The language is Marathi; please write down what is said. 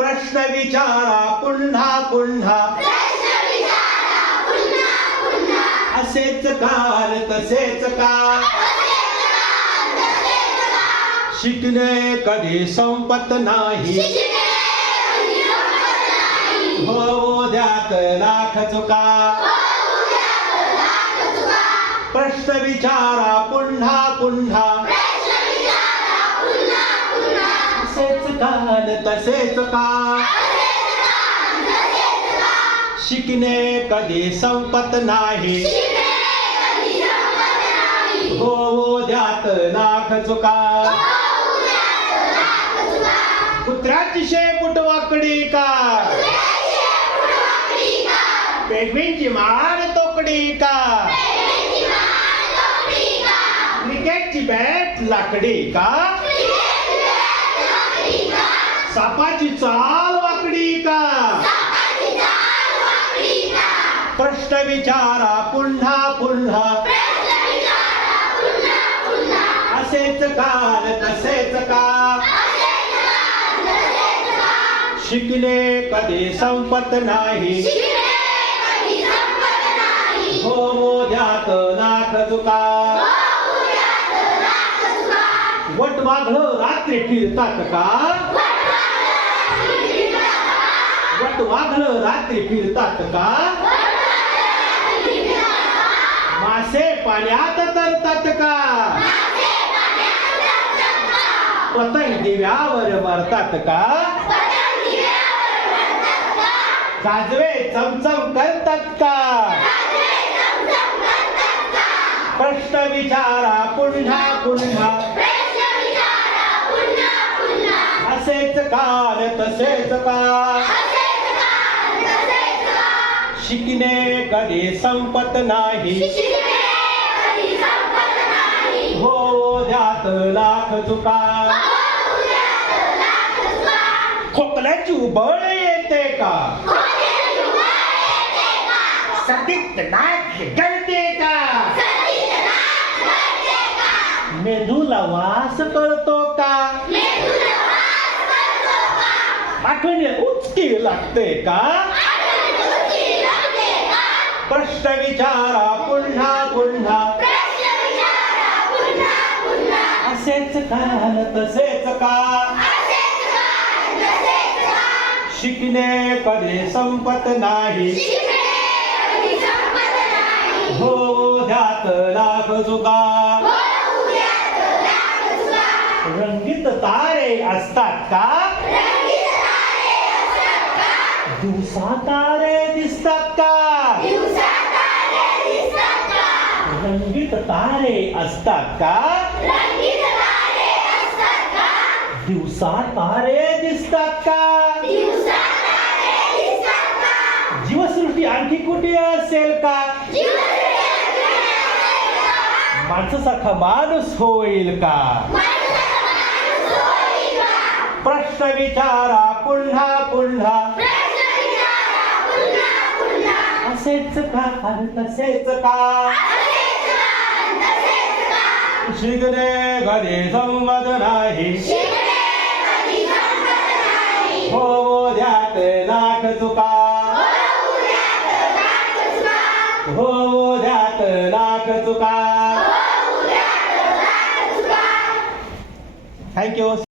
प्रश्न विचारा पुन्हा पुन्हा. असेच काल तसेच का शिकणे कधी संपत नाही. हो द्यात लाख चुका. प्रश्न विचारा पुन्हा पुन्हा. काल तसेच का? शिकणे कधी संपत नाही. हो द्यात लाख चुका. कुत्र्याची शेपूट वाकडी का? पेंगवीनची माळ तोकडी का? क्रिकेटची बॅट लाकडी का? सापाची चाल वाकडी का? प्रश्न विचारा पुन्हा पुन्हा. असेच काल तसेच का? शिकले कधी संपत नाही? हो मोद्यात लाख चुका. वट वाघळ रात्री फिरतात का वट वाघळ रात्री फिरतात का? मासे पाण्यात तरतात का? पतंग दिव्यावर मरतात का? काजवे चमचम करतात का? प्रश्न विचारा पुन्हा पुन्हा. असेच काल तसेच का शिकणे कधी संपत नाही. हो द्यात लाख चुका खोकल्याची उबळ येते का? नाक गळते का? मेंदूला वास कळतो का? आठवणी उचकी लागते का? प्रश्न विचारा पुन्हा पुन्हा. असेच काल तसेच का शिकणे कधी संपत नाही. हो ध्यात लाख चुका रंगीत तारे असतात का? दिवसा तारे दिसतात का रंगीत तारे असतात का? दिवसा तारे दिसतात का? जीवसृष्टी आणखी कुठे असेल का? माणसासारखा माणूस होईल का? प्रश्न विचारा पुन्हा पुन्हा. असेच का? तसेच का? शिकणे कधी संमत नाही हो द्यात लाख चुका हो द्यात लाख चुका थँक्यू